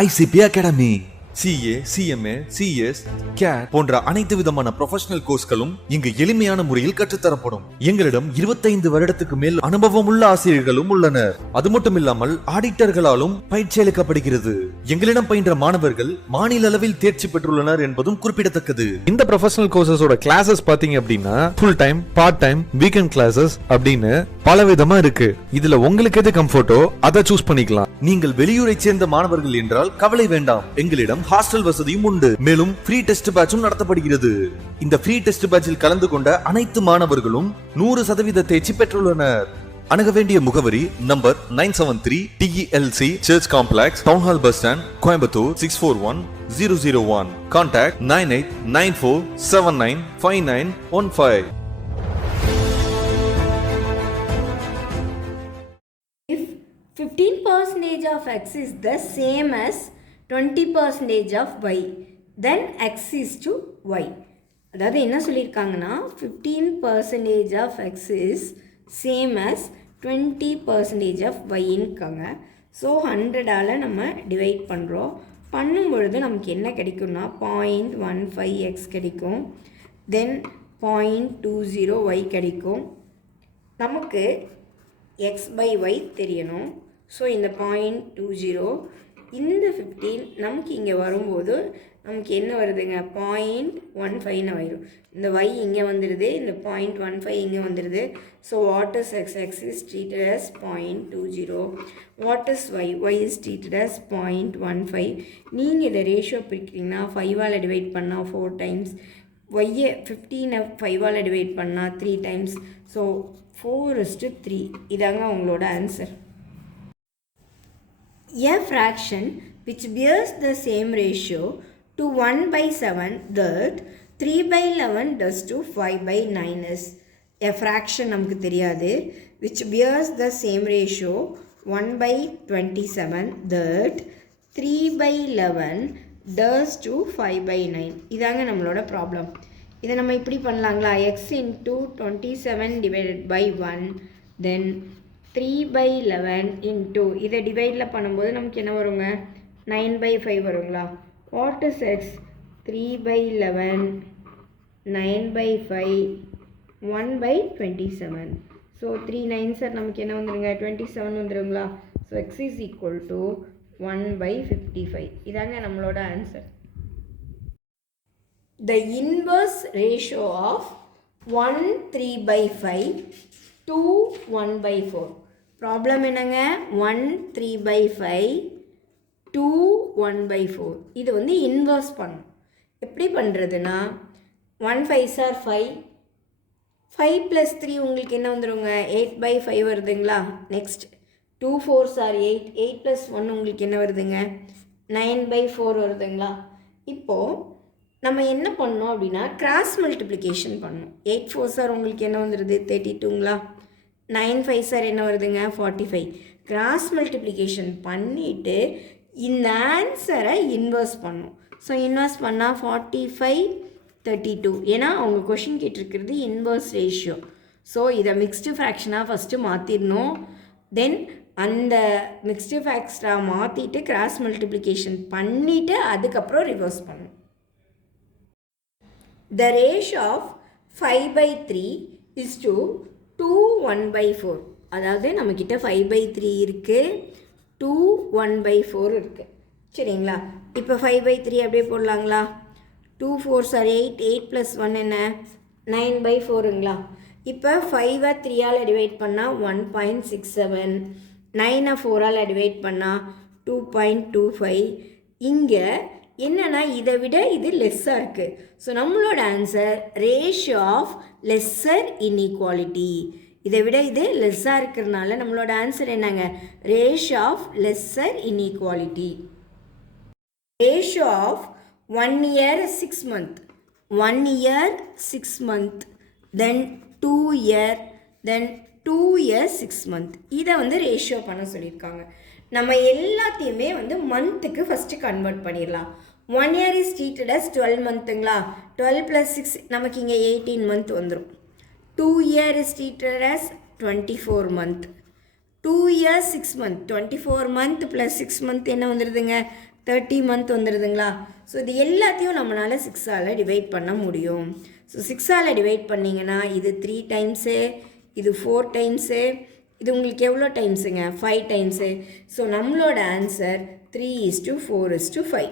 ICP Academy. CA, CMA, CS, CAT போன்ற அனைத்து விதமான ப்ரொஃபஷனல் கோர்ஸ்களும் இங்கு எளிமையான முறையில் கற்றுத்தரப்படும். எங்களிடம் 25 வருடத்துக்கு மேல் அனுபவம் உள்ள ஆசிரியர்களும் உள்ளனர். அது மட்டும் இல்லாமல் ஆடிட்டர்களாலும் பயிற்சி அளிக்கப்படுகிறது. எங்களிடம் பயின்ற மாணவர்கள் மாநில அளவில் தேர்ச்சி பெற்றுள்ளனர் என்பதும் குறிப்பிடத்தக்கது. இந்த ப்ரொஃபஷனல் கோர்சஸோட கிளாஸஸ் பாத்தீங்க அப்படின்னா full time, part time, weekend classes அப்படின்னு பல விதமா இருக்கு. இதுல உங்களுக்கு எது கம்ஃபர்ட்டோ அதை சூஸ் பண்ணிக்கலாம். நீங்கள் வெளியூரை சேர்ந்த மாணவர்கள் என்றால் கவலை வேண்டாம். எங்களிடம் ஹாஸ்டல் வசதியும் உண்டு. மேலும் ஃப்ரீ டெஸ்ட் பேட்சும் நடத்தப்படுகிறது. இந்த ஃப்ரீ டெஸ்ட் பேட்சில் கலந்து கொண்ட அனைத்து மாணவர்களும் 100% தேர்ச்சி பெற்றுள்ளனர். அணுக வேண்டிய முகவரி number 973 TELC church complex, town hall bus stand, Coimbatore 641001. Contact 9894795915. If 15% of x is the same as 20% of y, then x is to y. அதாவது என்ன சொல்லியிருக்காங்கன்னா 15% of x is same as 20% of y-ன்னு இருக்காங்க. ஸோ 100ஆல் நம்ம டிவைட் பண்ணுறோம். பண்ணும் பொழுது நமக்கு என்ன கிடைக்கும்னா 0.15x கிடைக்கும். தென் 0.20y கிடைக்கும். நமக்கு x by y தெரியணும். ஸோ இந்த 0.20 இந்த 15 நமக்கு இங்கே வரும்போது நமக்கு என்ன வருதுங்க 0.15ன்னு வரும். இந்த y இங்கே வந்துடுது, இந்த 0.15 இங்கே வந்துடுது. So what is x? x is treated as 0.20. What is y? y is treated as 0.15. நீங்கள் இதை ரேஷியோ பிரிக்கிறீங்கன்னா 5ஆல் டிவைட் பண்ணால் 4 டைம்ஸ், y-ஐ 15 5ஆல் டிவைட் பண்ணால் 3 டைம்ஸ். ஸோ 4:3 இதாங்க உங்களோட answer. A fraction which bears the same ratio to 1/7 that 3/11 does to 5/9 is. A fraction நமக்கு தெரியாது. which bears the same ratio 1/27 that 3/11 does to 5/9. இதாங்க நம்மளோட ப்ராப்ளம். இதை நம்ம இப்படி பண்ணலாங்களா? x into 27 divided by 1 then 3/11 into இதை டிவைடில் பண்ணும்போது நமக்கு என்ன வருங்க 9/5 வருங்களா? What is x? 3/11 9/5 1/27. So 3 9s நமக்கு என்ன வந்துருங்க 27 வந்துருங்களா? So x is equal to 1/55. இதாங்க நம்மளோட answer. The inverse ratio of 1 3/5 to 1/4. Problem என்னங்க 1 3/5 to 1/4. இது வந்து இன்வர்ஸ் பண்ணும். எப்படி பண்ணுறதுன்னா 1 5s are 5, 5 + 3 உங்களுக்கு என்ன வந்துடுங்க 8/5 வருதுங்களா? நெக்ஸ்ட் 2 4s are 8, 8 + 1 உங்களுக்கு என்ன வருதுங்க 9/4 வருதுங்களா? இப்போது நம்ம என்ன பண்ணோம் அப்படின்னா கிராஸ் மல்டிப்ளிகேஷன் பண்ணோம். 8 4s are உங்களுக்கு என்ன வந்துடுது 32ங்களா? 9 5s are என்ன வருதுங்க 45. கிராஸ் மல்டிப்ளிகேஷன் பண்ணிவிட்டு இந்த ஆன்சரை இன்வர்ஸ் பண்ணும். ஸோ இன்வர்ஸ் பண்ணால் 45 32. ஏன்னா அவங்க கொஷின் கேட்டிருக்கிறது இன்வர்ஸ் ரேஷியோ. ஸோ இதை மிக்ஸ்டு ஃப்ராக்ஷனாக ஃபஸ்ட்டு மாற்றிடணும். தென் அந்த மிக்ஸ்டு ஃப்ராக்ஷனாக மாற்றிட்டு கிராஸ் மல்டிப்ளிகேஷன் பண்ணிவிட்டு அதுக்கப்புறம் ரிவர்ஸ் பண்ணணும். The ratio of 5/3 is to 2 1/4. அதாவது நம்மக்கிட்ட 5/3 இருக்குது, 2 1/4 இருக்குது. சரிங்களா? இப்போ 5/3 அப்படியே போடலாங்களா? 2 4s are 8, 8 + 1 என்ன 9/4ங்களா? இப்போ 5-ஐ 3ஆல் டிவைட் பண்ணால் 1.67, 9-ஐ 4ஆல் டிவைட் பண்ணால் 2.25. இங்கே என்னென்னா இதை விட இது லெஸ்ஸாக இருக்குது. ஸோ நம்மளோட answer ratio of lesser inequality. இதை விட இது லெஸ்ஸாக இருக்கிறதுனால நம்மளோட ஆன்சர் என்னங்க ratio of lesser inequality. Ratio of 1 year 6 month, 1 year 6 month, then 2 year, then 2 year 6 month. இதை வந்து ரேஷியோ பண்ண சொல்லியிருக்காங்க. நம்ம எல்லாத்தையுமே வந்து மந்த்துக்கு ஃபஸ்ட்டு கன்வெர்ட் பண்ணிடலாம். 1 year is treated as 12 monthங்களா? 12 + 6 நமக்கு இங்கே 18 month வந்துடும். 2 year is treated as 24 month. 2 years 6 month, 24 month plus 6 month என்ன வந்துடுதுங்க 30 மந்த் வந்துடுதுங்களா. ஸோ இது எல்லாத்தையும் நம்மளால் 6ஆல் டிவைட் பண்ண முடியும். ஸோ 6ஆல் டிவைட் பண்ணிங்கன்னா இது 3 டைம்ஸு, இது 4 டைம்ஸு, இது உங்களுக்கு எவ்வளோ டைம்ஸுங்க 5 டைம்ஸு. ஸோ நம்மளோட ஆன்சர் 3:4:5.